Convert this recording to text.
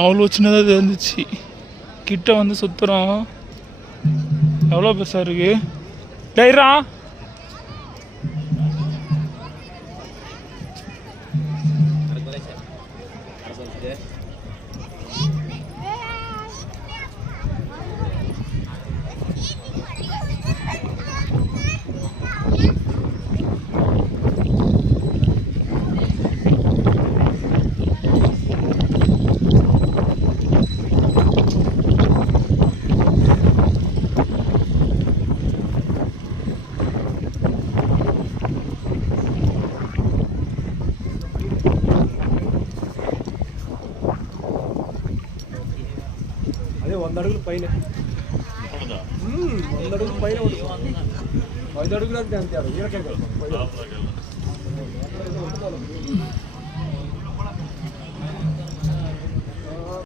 அவ்வளோ சின்னதாக இருந்துச்சு. கிட்ட வந்து சுற்றுறோம். எவ்வளோ பெருசாக இருக்கு டைரா. అదే 100 అడుగులు పైన 100 అడుగులు పైన 5 అడుగులు అంటే అంతే.